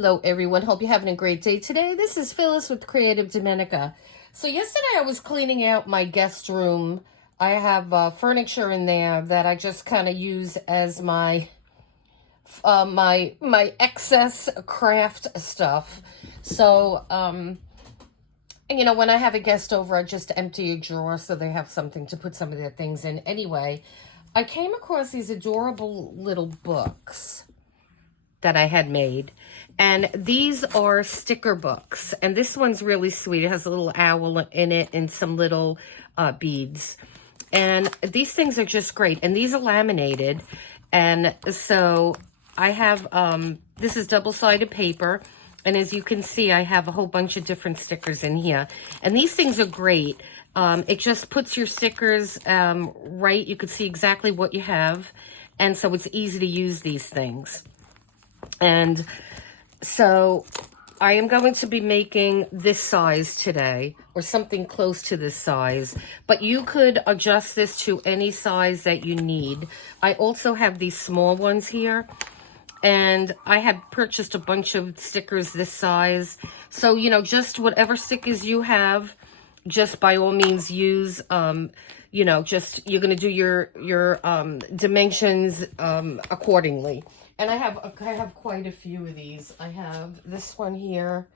Hello everyone, hope you're having a great day today. This is Phyllis with CreativeDomenica. So yesterday I was cleaning out my guest room. I have furniture in there that I just kind of use as my my excess craft stuff. So you know, when I have a guest over, I just empty a drawer so they have something to put some of their things in. Anyway, I came across these adorable little books that I had made, and these are sticker books, and this one's really sweet. It has a little owl in it and some little beads, and these things are just great, and these are laminated. And so I have this is double-sided paper, and as you can see, I have a whole bunch of different stickers in here, and these things are great. It just puts your stickers right. You can see exactly what you have, and so it's easy to use these things. And so I am going to be making this size today, or something close to this size, but you could adjust this to any size that you need. I also have these small ones here, and I had purchased a bunch of stickers this size. So, you know, just whatever stickers you have, just by all means use, you know, just you're going to do your dimensions accordingly. And I have quite a few of these. I have this one here.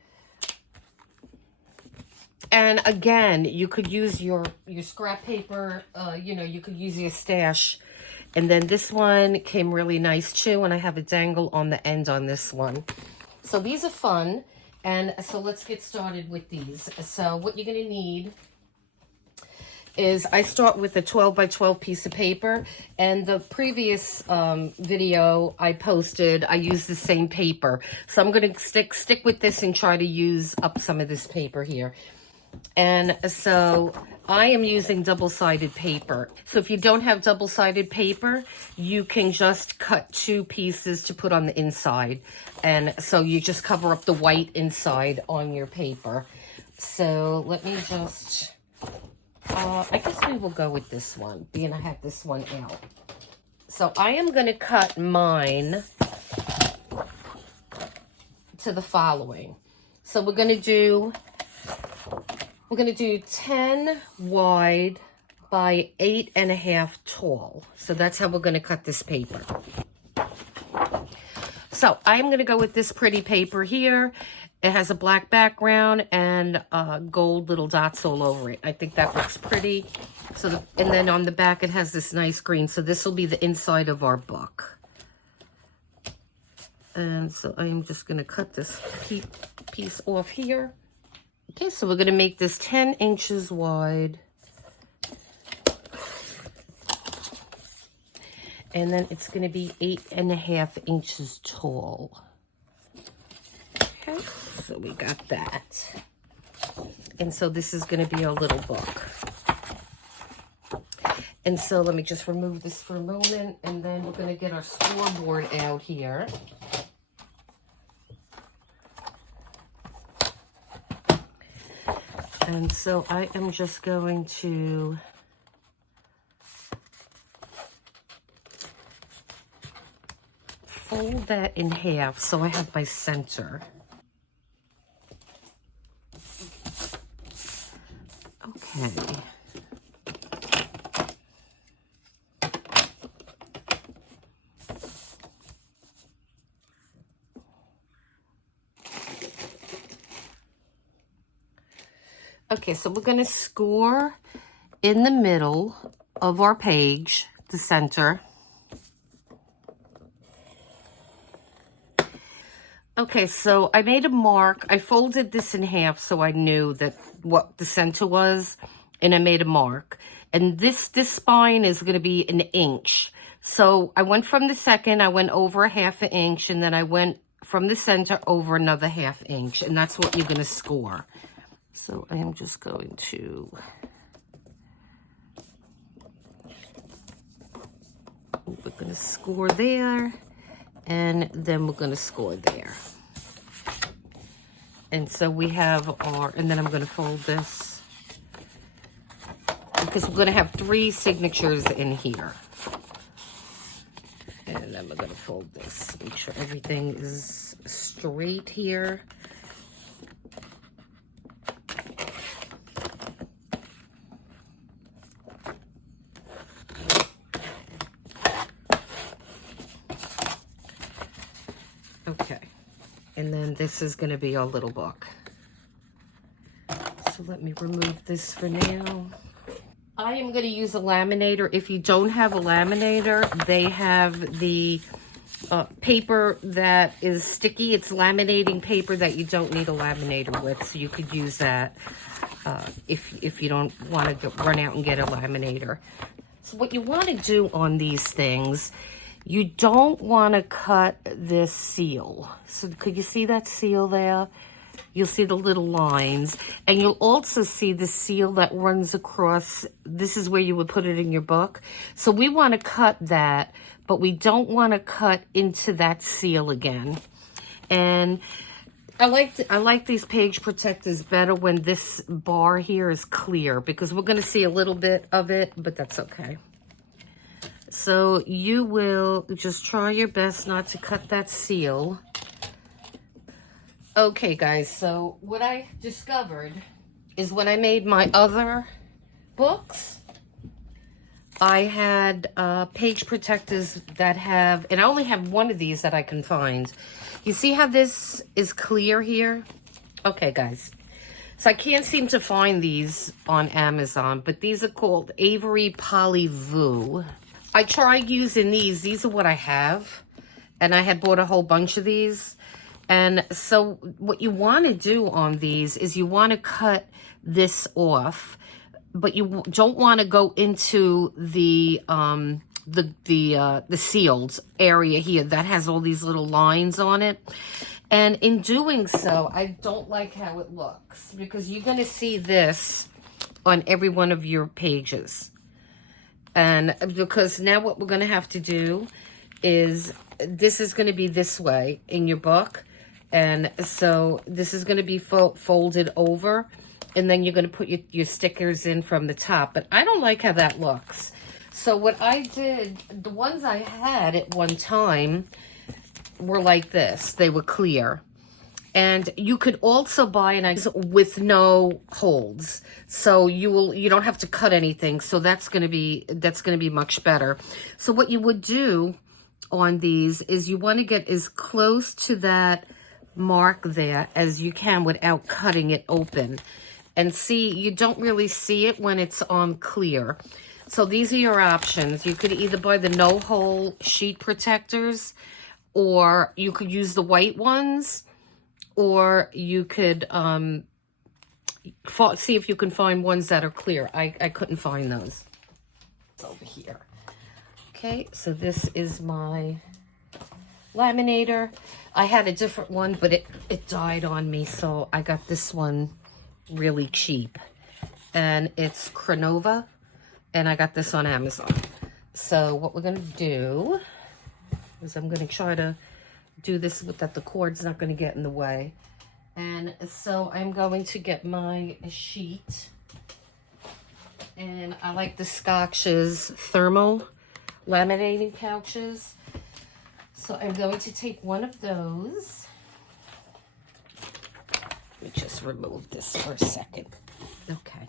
And again, you could use your scrap paper, you know, you could use your stash. And then this one came really nice too, and I have a dangle on the end on this one. So these are fun. And so let's get started with these. So what you're gonna need is I start with a 12 by 12 piece of paper, and the previous video I posted, I used the same paper. So I'm going to stick with this and try to use up some of this paper here. And so I am using double-sided paper. So if you don't have double-sided paper, you can just cut two pieces to put on the inside. And so you just cover up the white inside on your paper. So let me just... I guess we will go with this one, being I have this one out. So I am going to cut mine to the following. So we're going to do 10 wide by 8.5 tall. So that's how we're going to cut this paper. So I'm going to go with this pretty paper here. It has a black background and gold little dots all over it. I think that looks pretty. So, and then on the back it has this nice green. So this will be the inside of our book. And so I'm just going to cut this piece off here. Okay, so we're going to make this 10 inches wide. And then it's going to be 8.5 inches tall. Okay. So we got that. And so this is going to be our little book. And so let me just remove this for a moment, and then we're going to get our scoreboard out here. And so I am just going to fold that in half so I have my center. Okay. Okay, so we're going to score in the middle of our page, the center. Okay, so I made a mark. I folded this in half so I knew that what the center was, and I made a mark. And this spine is going to be 1 inch. So I went from the second, I went over 1/2 inch, and then I went from the center over another 1/2 inch, and that's what you're going to score. So I am just going to we're going to score there, and then we're going to score there. And so we have our, and then I'm going to fold this because we're going to have 3 signatures in here. And I'm I'm going to fold this. Make sure everything is straight here. Okay, and then this is going to be our little book. So let me remove this for now. I am going to use a laminator. If you don't have a laminator, they have the paper that is sticky. It's laminating paper that you don't need a laminator with, so you could use that if you don't want to run out and get a laminator. So what you want to do on these things, you don't want to cut this seal. So could you see that seal there? You'll see the little lines, and you'll also see the seal that runs across. This is where you would put it in your book. So we want to cut that, but we don't want to cut into that seal again. And I like these page protectors better when this bar here is clear, because we're going to see a little bit of it, but that's okay. So you will just try your best not to cut that seal. Okay, guys, so what I discovered is when I made my other books, I had page protectors that have, and I only have one of these that I can find. You see how this is clear here? Okay, guys. So I can't seem to find these on Amazon, but these are called Avery Polyvu. I tried using these. These are what I have, and I had bought a whole bunch of these. And so what you want to do on these is you want to cut this off, but you don't want to go into the sealed area here that has all these little lines on it. And in doing so, I don't like how it looks, because you're going to see this on every one of your pages. And because now what we're going to have to do is, this is going to be this way in your book. And so this is going to be folded over, and then you're going to put your stickers in from the top. But I don't like how that looks. So what I did, the ones I had at one time were like this. They were clear. And you could also buy an with no holds. So you don't have to cut anything. So that's going to be much better. So what you would do on these is you want to get as close to that mark there as you can without cutting it open. And see, you don't really see it when it's on clear. So these are your options. You could either buy the no hole sheet protectors, or you could use the white ones, or you could see if you can find ones that are clear. I couldn't find those. It's over here. Okay, so this is my laminator. I had a different one, but it died on me, so I got this one really cheap. And it's Crenova, and I got this on Amazon. So what we're going to do is I'm going to try to do this with that the cord's not going to get in the way. And so I'm going to get my sheet. And I like the Scotch's thermal laminating pouches. So I'm going to take one of those. Let me just remove this for a second. Okay.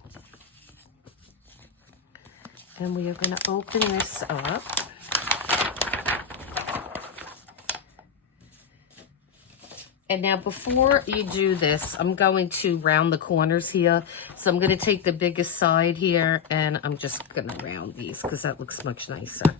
And we are going to open this up. And now before you do this, I'm going to round the corners here. So I'm going to take the biggest side here, and I'm just going to round these because that looks much nicer.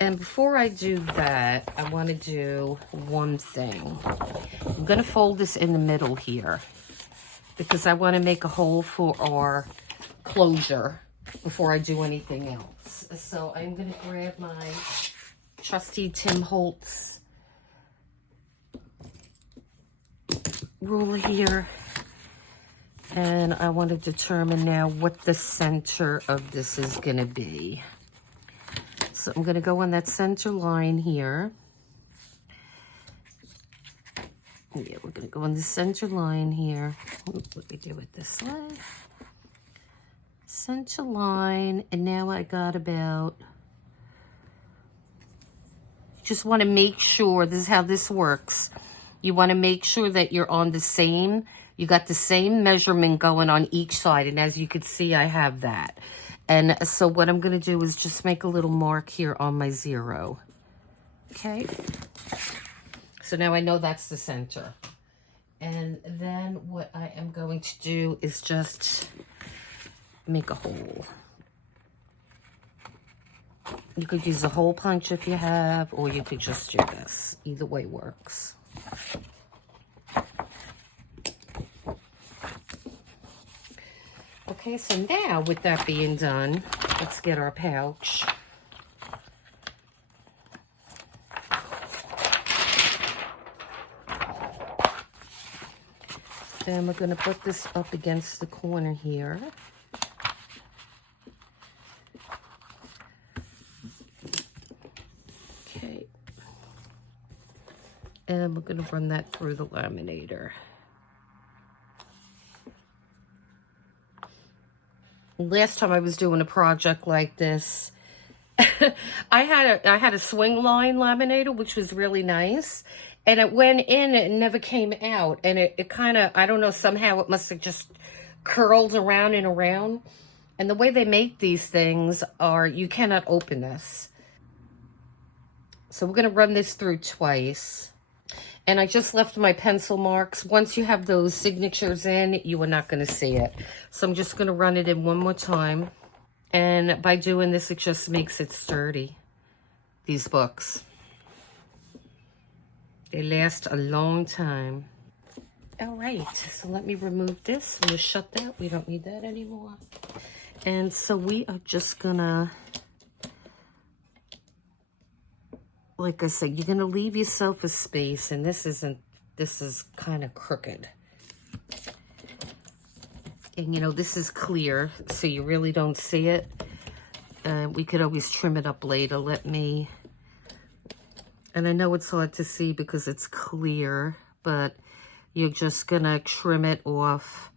And before I do that, I want to do one thing. I'm going to fold this in the middle here, because I want to make a hole for our closure before I do anything else. So I'm going to grab my trusty Tim Holtz ruler here, and I want to determine now what the center of this is going to be. So I'm going to go on that center line here. Yeah, we're going to go on the center line here. Let me do it this way. Center line, and now I got about, just want to make sure, this is how this works. You want to make sure that you're on the same, you got the same measurement going on each side, and as you can see, I have that. And so what I'm going to do is just make a little mark here on my 0. Okay? So now I know that's the center. And then what I am going to do is just make a hole. You could use a hole punch if you have, or you could just do this. Either way works. Okay, so now with that being done, let's get our pouch. Then we're going to put this up against the corner here. Okay. And we're going to run that through the laminator. Last time I was doing a project like this, I had a swing line laminator, which was really nice. And it went in, it never came out. And it kind of, I don't know, somehow it must have just curled around and around. And the way they make these things are, you cannot open this. So we're going to run this through twice. And I just left my pencil marks. Once you have those signatures in, you are not going to see it. So I'm just going to run it in one more time. And by doing this, it just makes it sturdy, these books. They last a long time. All right, so let me remove this. I'm gonna shut that. We don't need that anymore. And so we are just gonna, like I said, you're gonna leave yourself a space, and this is kind of crooked. And you know, this is clear, so you really don't see it. We could always trim it up later. And I know it's hard to see because it's clear, but you're just gonna trim it off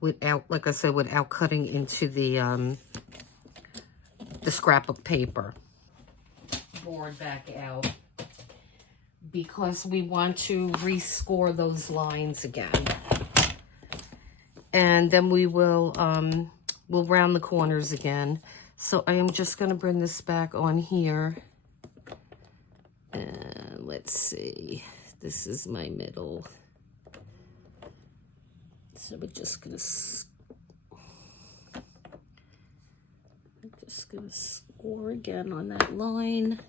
without, like I said, without cutting into the scrap of paper. Board back out because we want to rescore those lines again. And then we will we'll round the corners again. So I am just gonna bring this back on here. And let's see, this is my middle. So we're just gonna, score again on that line.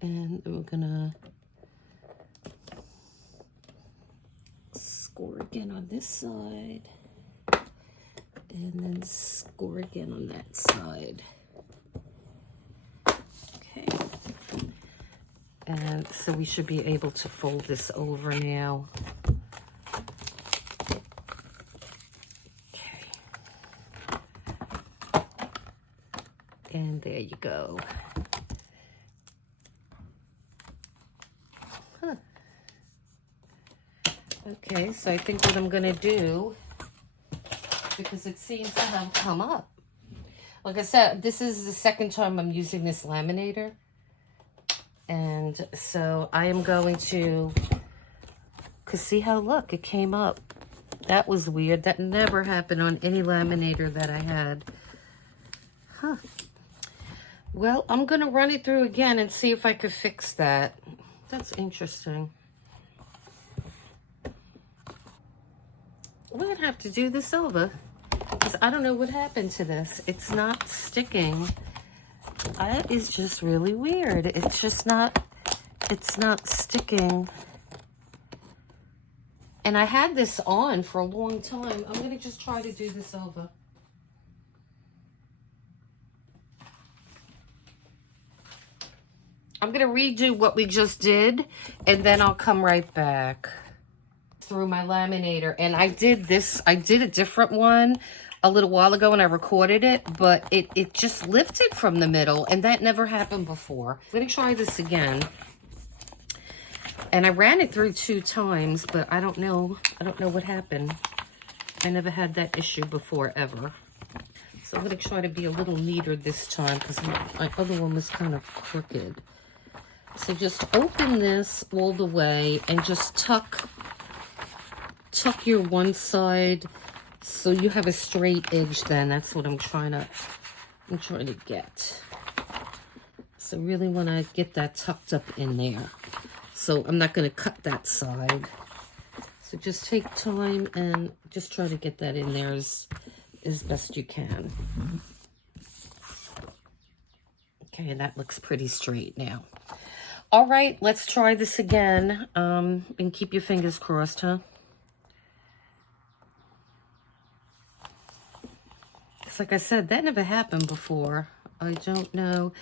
And then we're gonna score again on this side. And then score again on that side. And so we should be able to fold this over now. Okay. And there you go. Huh. Okay, so I think what I'm gonna do, because it seems to have come up. Like I said, this is the second time I'm using this laminator. And so I am going to, because see how, look, it came up. That was weird. That never happened on any laminator that I had. Huh. Well, I'm going to run it through again and see if I could fix that. That's interesting. We're going to have to do this over, because I don't know what happened to this. It's not sticking. That is just really weird. It's just not, it's not sticking. And I had this on for a long time. I'm going to just try to do this over. I'm going to redo what we just did, and then I'll come right back through my laminator. And I did this, I did a different one a little while ago and I recorded it, but it just lifted from the middle, and that never happened before. I'm going to try this again. And I ran it through 2 times, but I don't know what happened. I never had that issue before, ever. So I'm going to try to be a little neater this time because my other one was kind of crooked. So just open this all the way and just tuck your one side so you have a straight edge then. That's what I'm trying to get. So really want to get that tucked up in there. So I'm not going to cut that side. So just take time and just try to get that in there as best you can. Okay, and that looks pretty straight now. All right, let's try this again. And keep your fingers crossed, huh? Because like I said, that never happened before. I don't know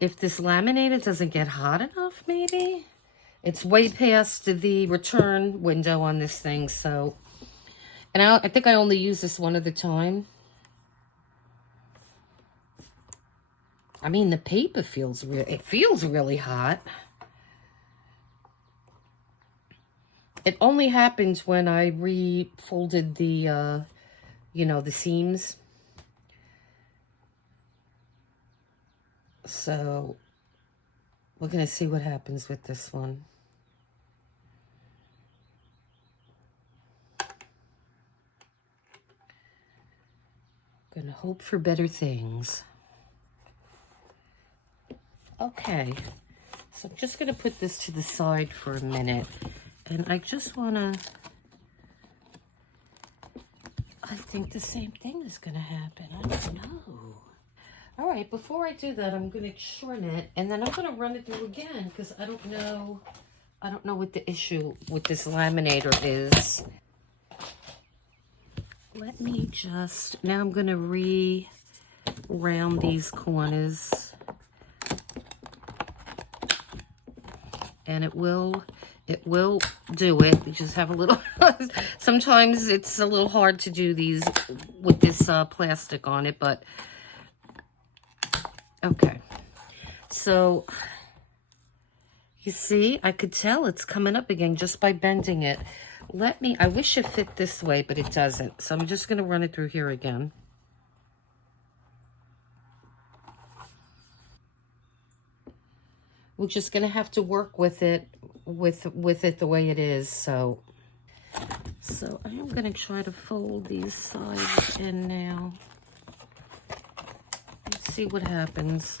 if this laminator doesn't get hot enough, maybe? It's way past the return window on this thing, so... And I think I only use this one at a time. I mean, the paper feels really hot. It only happened when I refolded the, the seams. So, we're going to see what happens with this one. Gonna hope for better things. Okay, so I'm just gonna put this to the side for a minute, and I just wanna, I think the same thing is gonna happen. I don't know. All right, before I do that, I'm gonna trim it, and then I'm gonna run it through again because I don't know what the issue with this laminator is. Let me just, now I'm going to re-round these corners. And it will do it. You just have a little, sometimes it's a little hard to do these with this plastic on it, but, okay. So, you see, I could tell it's coming up again just by bending it. I wish it fit this way, but it doesn't. So I'm just going to run it through here again. We're just going to have to work with it, with it the way it is. So I am going to try to fold these sides in now. Let's see what happens.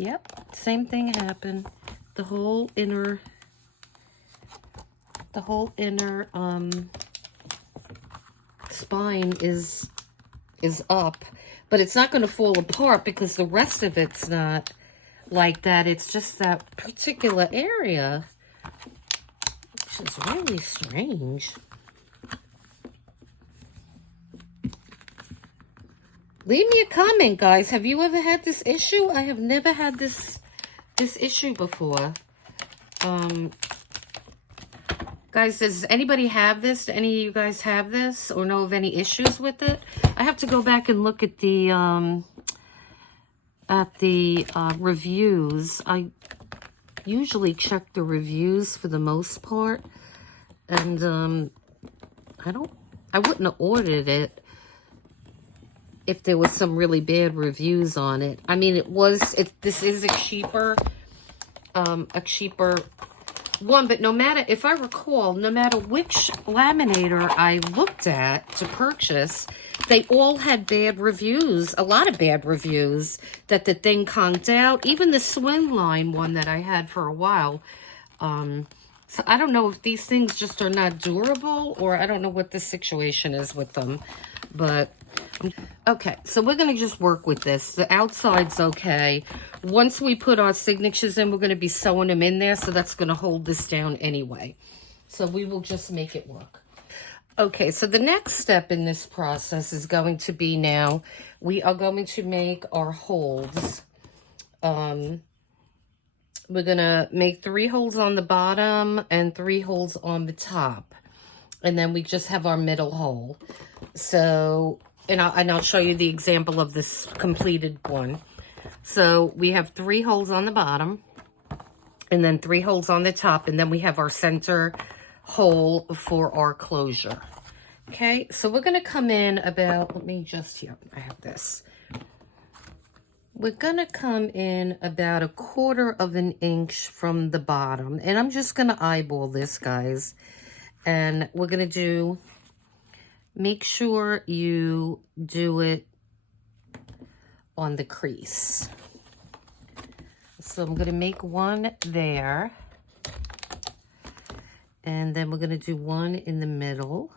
Yep, same thing happened. The whole inner spine is up, but it's not going to fall apart because the rest of it's not like that. It's just that particular area, which is really strange. Leave me a comment, guys. Have you ever had this issue? I have never had this issue before. Guys, does anybody have this? Do any of you guys have this or know of any issues with it? I have to go back and look at the reviews. I usually check the reviews for the most part, and I wouldn't have ordered it if there was some really bad reviews on it. I mean, this is a cheaper one, but if I recall, no matter which laminator I looked at to purchase, they all had bad reviews, a lot of bad reviews, that the thing conked out. Even the Swimline one that I had for a while. So I don't know if these things just are not durable, or I don't know what the situation is with them, but... Okay, so we're going to just work with this. The outside's okay. Once we put our signatures in, we're going to be sewing them in there, so that's going to hold this down anyway. So we will just make it work. Okay, so the next step in this process is going to be now, we are going to make our holes. We're going to make 3 holes on the bottom and 3 holes on the top. And then we just have our middle hole. So... and I'll show you the example of this completed one. So we have 3 holes on the bottom, and then 3 holes on the top, and then we have our center hole for our closure. Okay, so we're gonna come in about, let me just, here, I have this. We're gonna come in about 1/4 of an inch from the bottom, and I'm just gonna eyeball this, guys. And we're gonna do, make sure you do it on the crease. So I'm gonna make one there, and then we're gonna do one in the middle.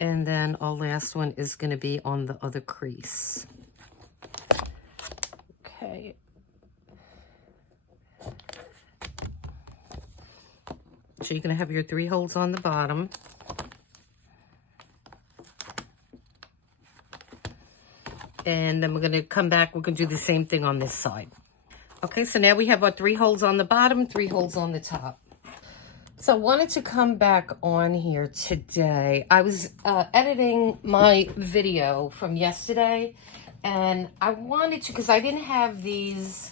And then our last one is going to be on the other crease. Okay. So you're going to have your 3 holes on the bottom. And then we're going to come back. We're going to do the same thing on this side. Okay, so now we have our 3 holes on the bottom, 3 holes on the top. So I wanted to come back on here today. I was editing my video from yesterday, and I wanted to, because I didn't have these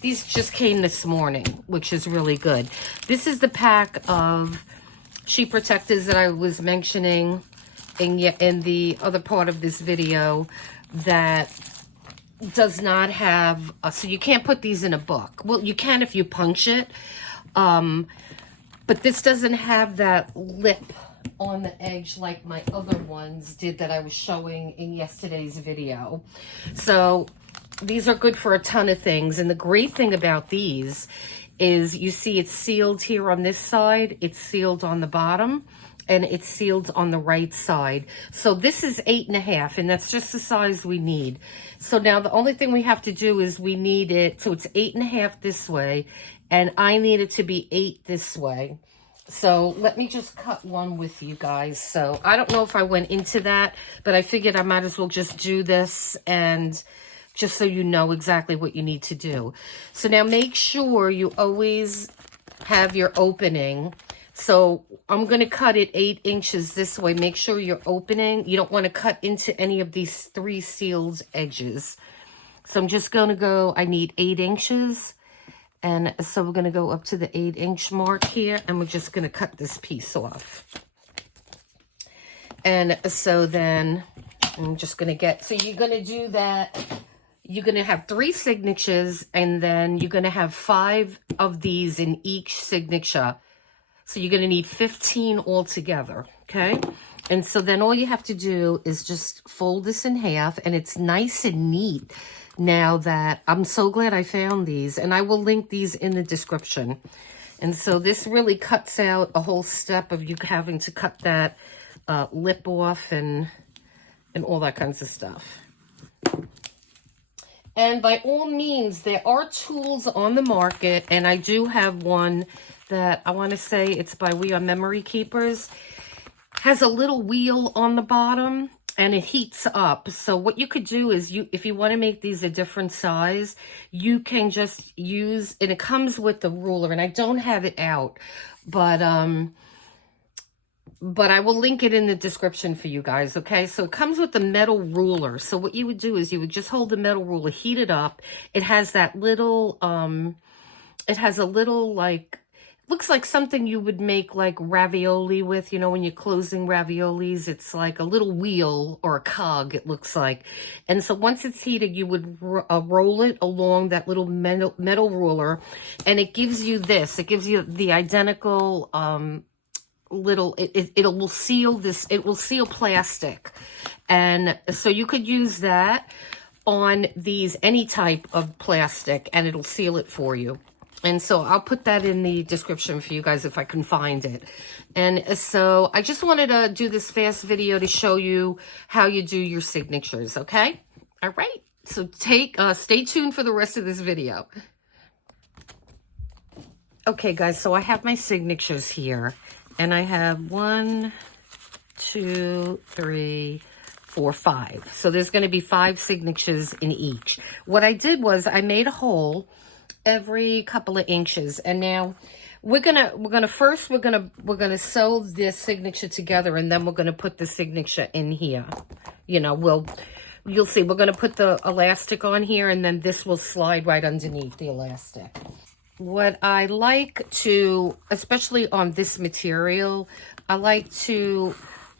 just came this morning, which is really good. This is the pack of sheet protectors that I was mentioning in the other part of this video that does not have, so you can't put these in a book. Well, you can if you punch it. But this doesn't have that lip on the edge like my other ones did that I was showing in yesterday's video. So these are good for a ton of things. And the great thing about these is you see it's sealed here on this side, it's sealed on the bottom, and it's sealed on the right side. So this is 8.5, and that's just the size we need. So now the only thing we have to do is we need it, so it's 8.5 this way, and I need it to be 8 this way. So let me just cut one with you guys. So I don't know if I went into that, but I figured I might as well just do this, and just so you know exactly what you need to do. So now make sure you always have your opening. So I'm going to cut it 8 inches this way. Make sure you're opening. You don't want to cut into any of these 3 sealed edges. So I'm just going to go, I need 8 inches. And so we're going to go up to the 8-inch mark here, and we're just going to cut this piece off. And so then I'm just going to get, so you're going to do that. You're going to have 3 signatures, and then you're going to have 5 of these in each signature. So you're going to need 15 altogether, okay? And so then all you have to do is just fold this in half, and it's nice and neat. Now that I'm so glad I found these, and I will link these in the description. And so this really cuts out a whole step of you having to cut that lip off and all that kinds of stuff. And by all means, there are tools on the market, and I do have one that I want to say it's by We Are Memory Keepers. Has a little wheel on the bottom, and it heats up. So what you could do is, if you want to make these a different size, you can just use, and it comes with the ruler, and I don't have it out, but I will link it in the description for you guys, okay? So it comes with the metal ruler. So what you would do is you would just hold the metal ruler, heat it up. It has that little, it has a little, like, looks like something you would make like ravioli with, you know, when you're closing raviolis, it's like a little wheel or a cog, it looks like. And so once it's heated, you would roll it along that little metal ruler, and it gives you this. It gives you the identical little, it will seal this, it will seal plastic. And so you could use that on these, any type of plastic, and it'll seal it for you. And so I'll put that in the description for you guys if I can find it. And so I just wanted to do this fast video to show you how you do your signatures, okay? All right. So stay tuned for the rest of this video. Okay, guys, so I have my signatures here. And I have 1, 2, 3, 4, 5. So there's going to be 5 signatures in each. What I did was I made a hole every couple of inches. And now we're gonna sew this signature together, and then we're gonna put the signature in here. You know, you'll see, we're gonna put the elastic on here, and then this will slide right underneath the elastic. What I like to, especially on this material, I like to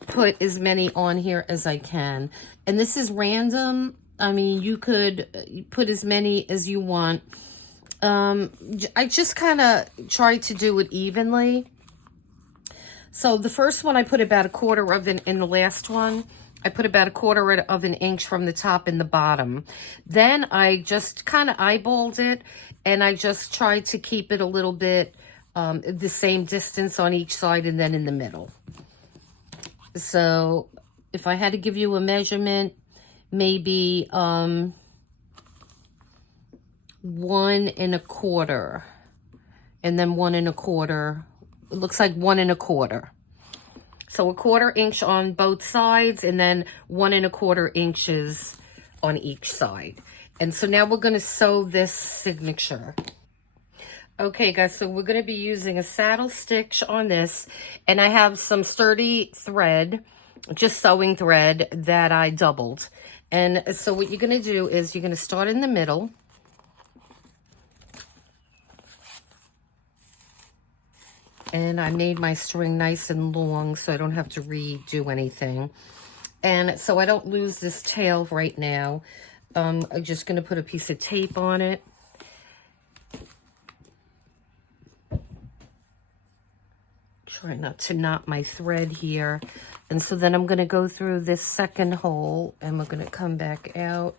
put as many on here as I can. And this is random. I mean, you could put as many as you want. I just kind of try to do it evenly. So the first one I put about 1/4 of an, in the last one, I put about 1/4 of an inch from the top and the bottom. Then I just kind of eyeballed it, and I just tried to keep it a little bit the same distance on each side and then in the middle. So if I had to give you a measurement, maybe 1 1/4, and then 1 1/4. It looks like 1 1/4. So 1/4 inch on both sides, and then 1 1/4 inches on each side. And so now we're going to sew this signature. Okay, guys, so we're going to be using a saddle stitch on this, and I have some sturdy thread, just sewing thread that I doubled. And so what you're going to do is you're going to start in the middle. And I made my string nice and long so I don't have to redo anything. And so I don't lose this tail right now. I'm just going to put a piece of tape on it. Try not to knot my thread here. And so then I'm going to go through this second hole, and we're going to come back out.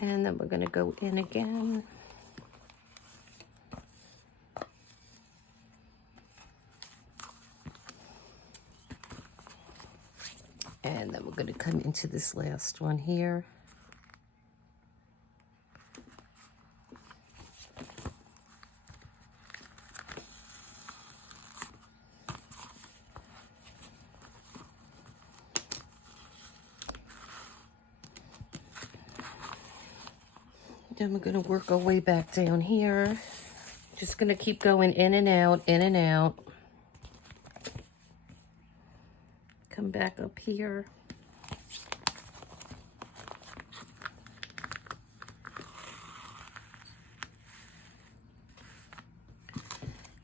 And then we're going to go in again. And then we're going to come into this last one here. Then we're going to work our way back down here. Just going to keep going in and out, in and out. Come back up here.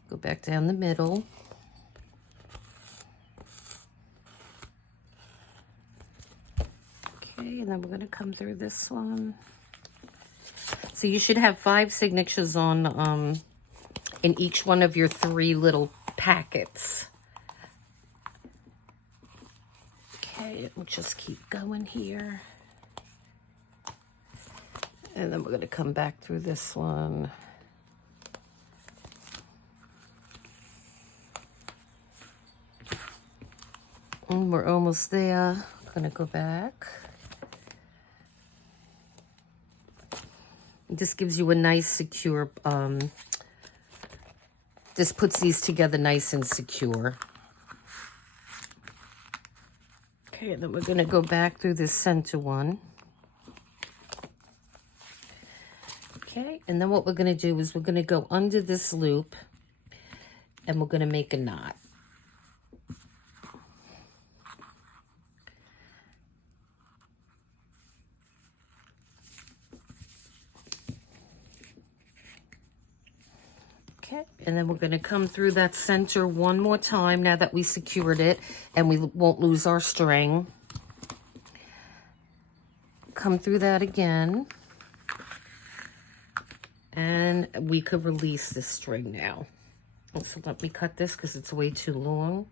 Go back down the middle. Okay, and then we're going to come through this one. So you should have 5 signatures on in each one of your 3 little packets. Okay, we'll just keep going here. And then we're going to come back through this one. And we're almost there. I'm going to go back. This gives you a nice secure, this puts these together nice and secure. Okay, and then we're going to go back through this center one. Okay, and then what we're going to do is we're going to go under this loop, and we're going to make a knot. Okay, and then we're going to come through that center one more time now that we secured it, and we won't lose our string. Come through that again, and we could release this string now. So let me cut this because it's way too long.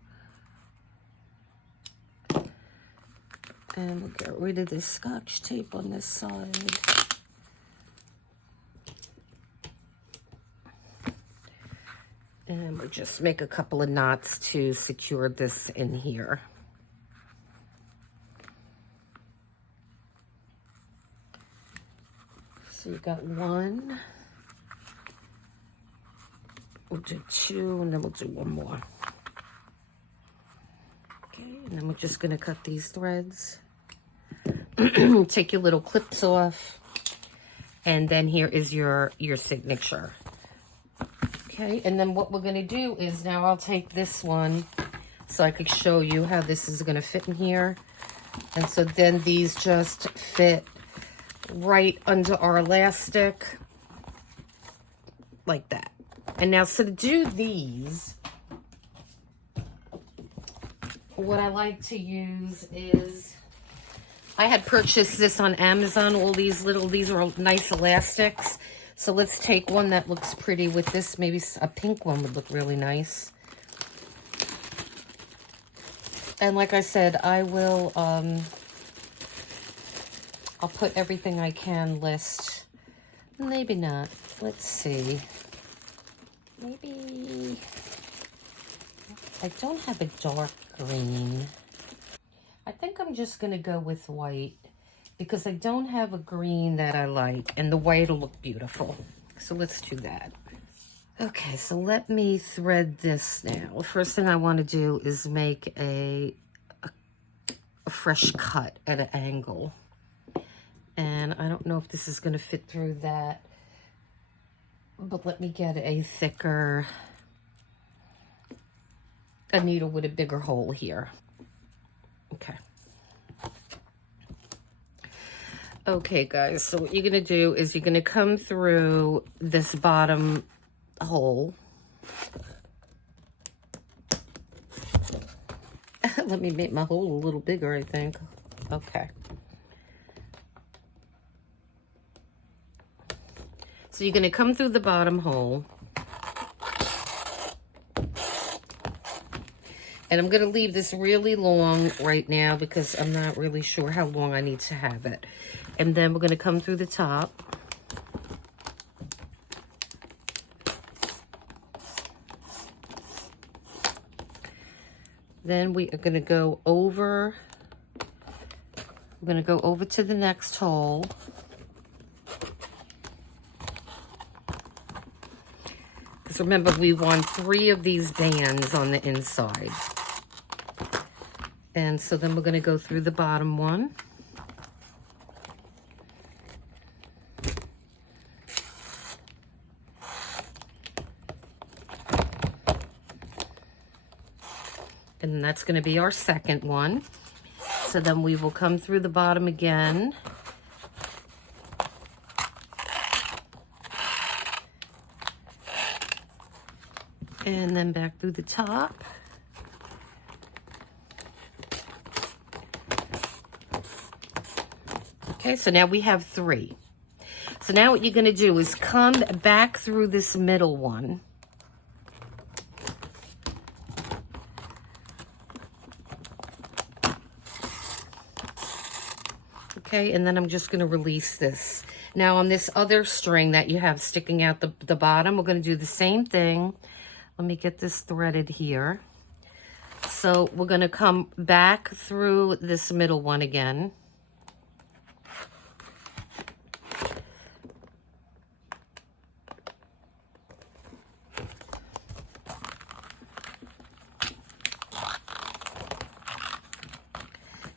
And we'll get rid of this Scotch tape on this side. And we'll just make a couple of knots to secure this in here. So you got 1. We'll do 2 and then we'll do 1 more. Okay, and then we're just gonna cut these threads. Take your little clips off. And then here is your signature. Okay, and then what we're gonna do is now I'll take this one so I could show you how this is gonna fit in here. And so then these just fit right under our elastic like that. And now, so to do these, what I like to use is, I had purchased this on Amazon, all these are nice elastics. So let's take one that looks pretty with this. Maybe a pink one would look really nice. And like I said, I will, I'll put everything I can list. Maybe not. Let's see. Maybe, I don't have a dark green. I think I'm just going to go with white because I don't have a green that I like, and the white will look beautiful. So let's do that. Okay, so let me thread this now. First thing I want to do is make a fresh cut at an angle. And I don't know if this is going to fit through that, but let me get a thicker, a needle with a bigger hole here. Okay. Okay, guys, so what you're going to do is you're going to come through this bottom hole. Let me make my hole a little bigger, I think. Okay. So you're going to come through the bottom hole. And I'm going to leave this really long right now because I'm not really sure how long I need to have it. And then we're going to come through the top. Then we are going to go over. I'm going to go over to the next hole. Because remember, we want 3 of these bands on the inside. And so then we're going to go through the bottom one. And that's going to be our second one. So then we will come through the bottom again. And then back through the top. Okay, so now we have 3. So now what you're going to do is come back through this middle one. Okay, and then I'm just going to release this. Now on this other string that you have sticking out the bottom, we're going to do the same thing. Let me get this threaded here. So we're going to come back through this middle one again.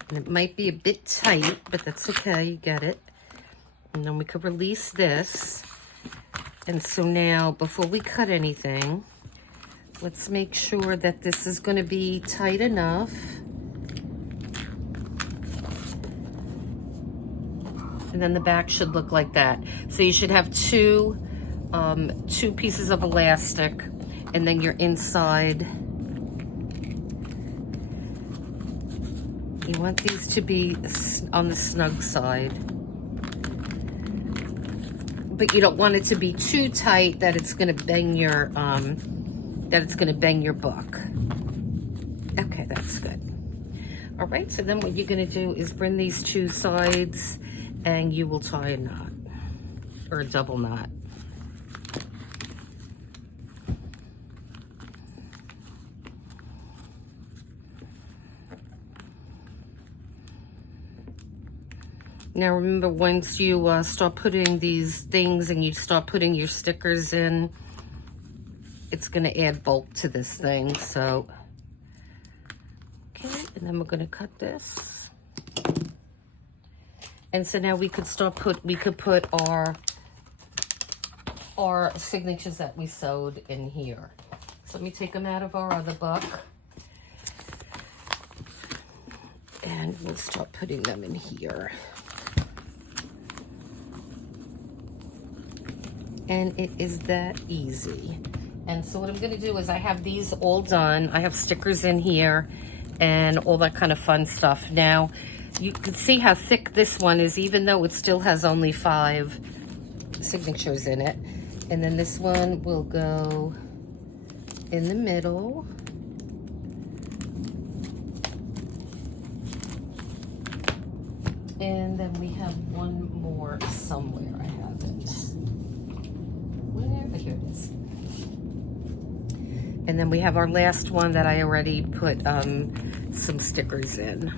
And it might be a bit tight, but that's okay, you get it. And then we could release this. And so now, before we cut anything, let's make sure that this is going to be tight enough. And then the back should look like that. So you should have two pieces of elastic, and then your inside. You want these to be on the snug side. But you don't want it to be too tight that it's going to bang your book. Okay, that's good. All right, so then what you're going to do is bring these 2 sides and you will tie a knot or a double knot. Now remember, once you start putting these things and you start putting your stickers in, it's going to add bulk to this thing. So, okay, and then we're going to cut this. And so now we could put our signatures that we sewed in here. So let me take them out of our other book. And we'll start putting them in here. And it is that easy. And so what I'm going to do is I have these all done. I have stickers in here and all that kind of fun stuff. Now, you can see how thick this one is, even though it still has only 5 signatures in it. And then this one will go in the middle. And then we have one more somewhere. I have it. Where? Here it is. And then we have our last one that I already put some stickers in.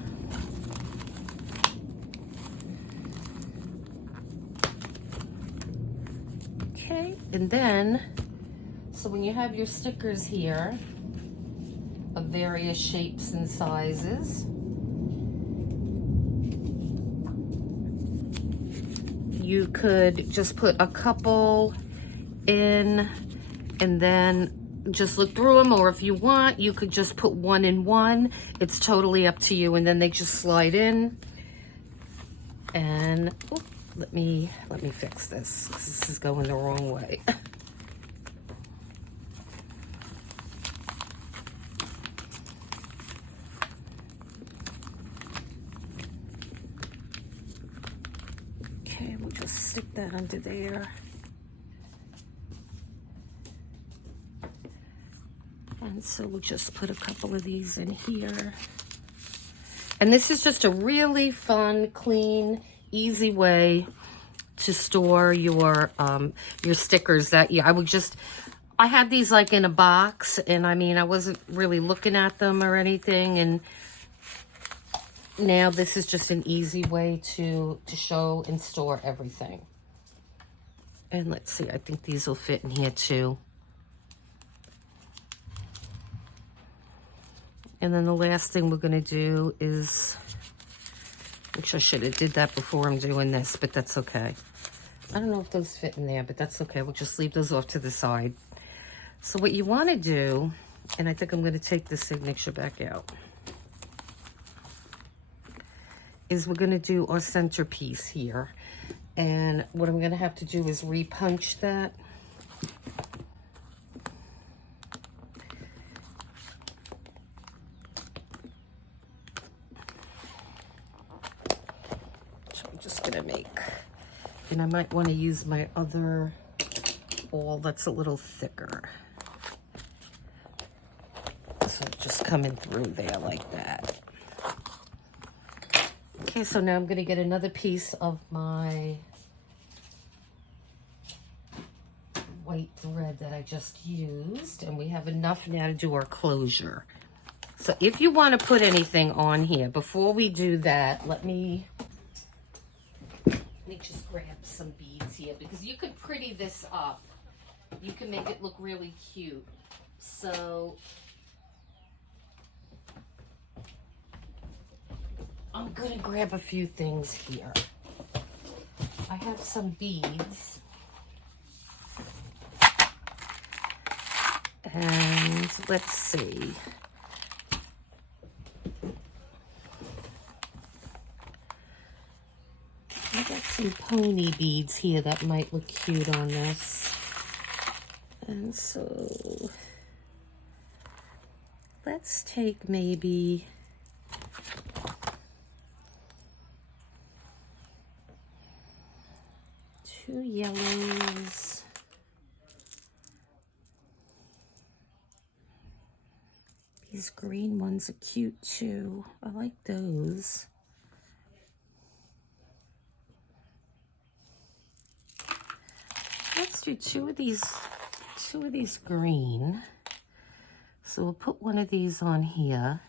Okay, and then, so when you have your stickers here of various shapes and sizes, you could just put a couple in and then just look through them, or if you want, you could just put one in one. It's totally up to you, and then they just slide in. And oops, let me fix this, because this is going the wrong way. Okay, we'll just stick that under there. And so we'll just put a couple of these in here. And this is just a really fun, clean, easy way to store your stickers. That, yeah, I had these like in a box, and I mean, I wasn't really looking at them or anything, and now this is just an easy way to show and store everything. And let's see, I think these will fit in here too. And then the last thing we're going to do is, which I should have did that before I'm doing this, but that's okay. I don't know if those fit in there, but that's okay. We'll just leave those off to the side. So what you want to do, and I think I'm going to take the signature back out, is we're going to do our centerpiece here. And what I'm going to have to do is repunch that. Gonna make, and I might want to use my other ball that's a little thicker, so just coming through there like that. Okay, so now I'm going to get another piece of my white thread that I just used, and we have enough now to do our closure. So if you want to put anything on here, before we do that, let me just grab some beads here, because you could pretty this up. You can make it look really cute. So I'm gonna grab a few things here. I have some beads. And let's see. I got some pony beads here that might look cute on this. And so let's take maybe two yellows. These green ones are cute too. I like those. Let's do two of these green. So we'll put one of these on here.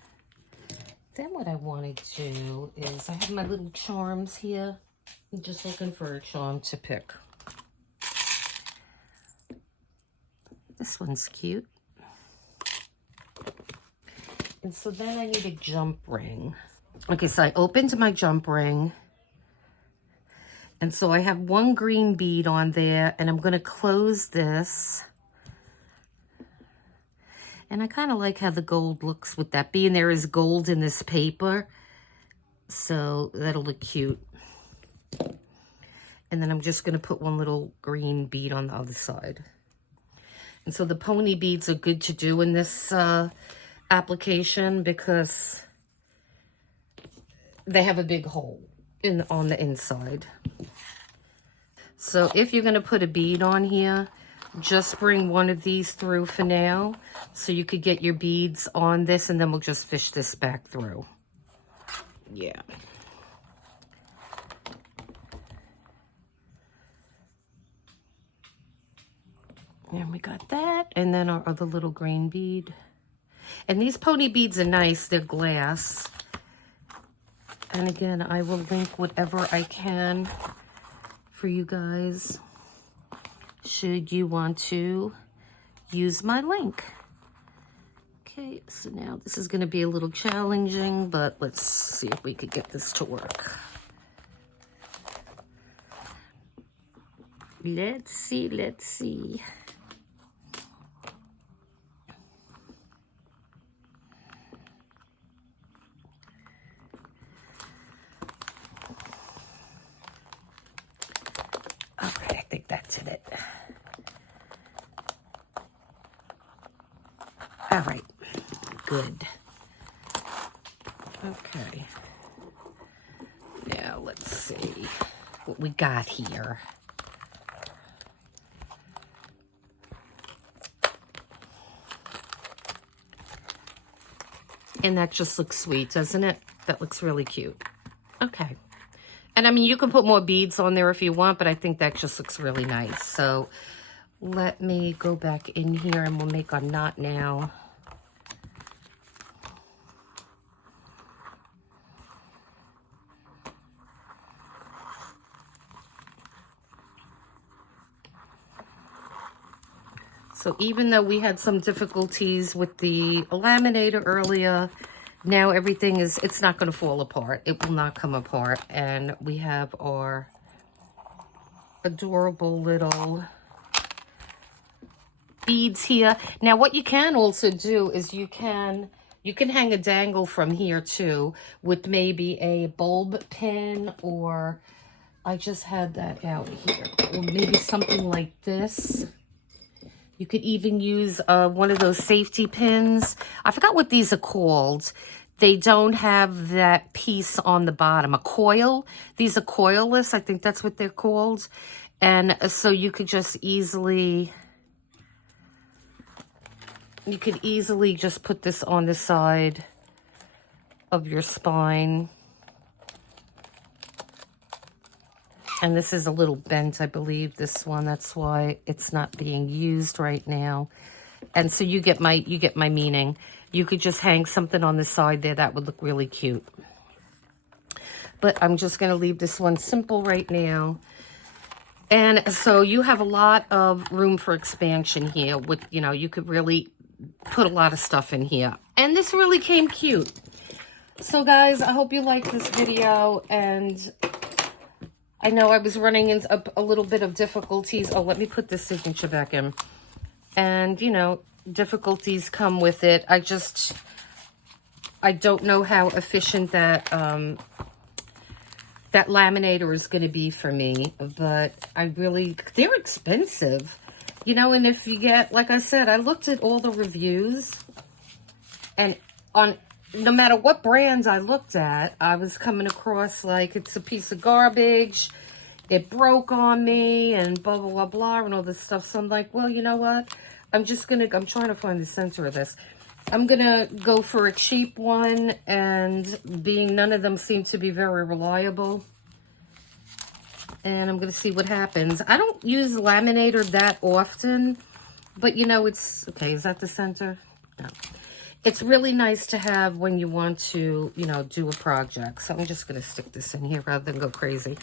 Then what I want to do is, I have my little charms here. I'm just looking for a charm to pick. This one's cute. And so then I need a jump ring. Okay, so I opened my jump ring. And so I have one green bead on there, and I'm going to close this. And I kind of like how the gold looks with that being there is gold in this paper. So that'll look cute. And then I'm just going to put one little green bead on the other side. And so the pony beads are good to do in this application because they have a big hole on the inside. So if you're going to put a bead on here, just bring one of these through for now so you could get your beads on this, and then we'll just fish this back through. Yeah. And we got that, and then our other little green bead. And these pony beads are nice. They're glass. And again, I will link whatever I can for you guys, should you want to use my link. Okay, so now this is going to be a little challenging, but let's see if we could get this to work. Let's see, let's see. Okay, I think that's it. All right, good. Okay. Now let's see what we got here. And that just looks sweet, doesn't it? That looks really cute. Okay. And I mean, you can put more beads on there if you want, but I think that just looks really nice. So let me go back in here and we'll make our knot now. So even though we had some difficulties with the laminator earlier, now everything is, it's not going to fall apart. It will not come apart. And we have our adorable little beads here. Now what you can also do is you can hang a dangle from here too with maybe a bulb pin, or I just had that out here, or maybe something like this. You could even use one of those safety pins. I forgot what these are called. They don't have that piece on the bottom, a coil. These are coilless. I think that's what they're called. And so you could just easily, just put this on the side of your spine. And this is a little bent, I believe, this one. That's why it's not being used right now. And so you get my meaning. You could just hang something on the side there. That would look really cute. But I'm just going to leave this one simple right now. And so you have a lot of room for expansion here. With, you know, you could really put a lot of stuff in here. And this really came cute. So guys, I hope you liked this video, and I know I was running into a little bit of difficulties. Oh, let me put this signature back in. And, you know, difficulties come with it. I don't know how efficient that that laminator is going to be for me. But they're expensive. You know, and if you get, like I said, I looked at all the reviews. And no matter what brands I looked at, I was coming across like it's a piece of garbage, it broke on me, and blah, blah, blah, blah, and all this stuff. So I'm like, well, you know what? I'm trying to find the center of this. I'm going to go for a cheap one, and being none of them seem to be very reliable. And I'm going to see what happens. I don't use laminator that often, but you know, it's, okay, is that the center? No. It's really nice to have when you want to, you know, do a project. So I'm just going to stick this in here rather than go crazy.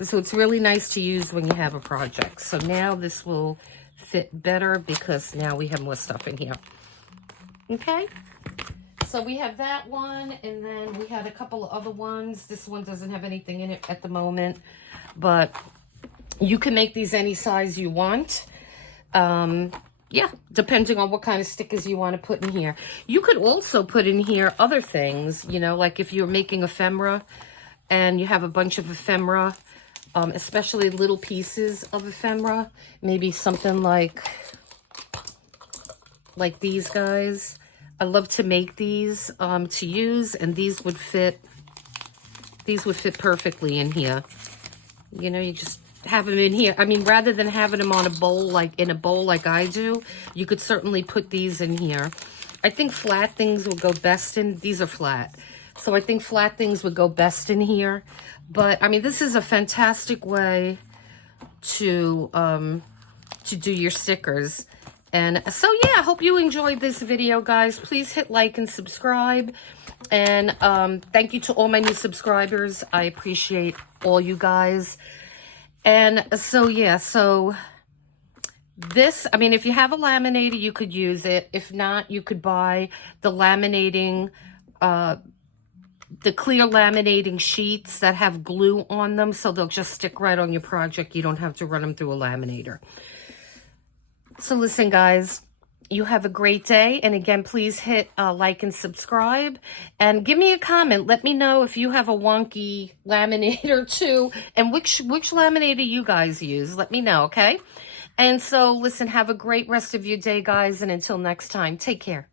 So it's really nice to use when you have a project. So now this will fit better because now we have more stuff in here. Okay, so we have that one, and then we had a couple of other ones. This one doesn't have anything in it at the moment, but you can make these any size you want. Yeah, depending on what kind of stickers you want to put in here. You could also put in here other things, you know, like if you're making ephemera and you have a bunch of ephemera, especially little pieces of ephemera, maybe something like these guys. I love to make these to use, and these would fit perfectly in here. You know, you just have them in here. I mean, rather than having them on a bowl, like in a bowl like I do, you could certainly put these in here. I think flat things will go best in, these are flat. So I think flat things would go best in here. But I mean, this is a fantastic way to do your stickers. And so yeah, I hope you enjoyed this video, guys. Please hit like and subscribe. And thank you to all my new subscribers. I appreciate all you guys. And so yeah, so this, I mean, if you have a laminator, you could use it. If not, you could buy the laminating, the clear laminating sheets that have glue on them, so they'll just stick right on your project. You don't have to run them through a laminator. So listen, guys, you have a great day. And again, please hit like and subscribe. And give me a comment. Let me know if you have a wonky laminator too. And which laminator you guys use. Let me know, okay? And so, listen, have a great rest of your day, guys. And until next time, take care.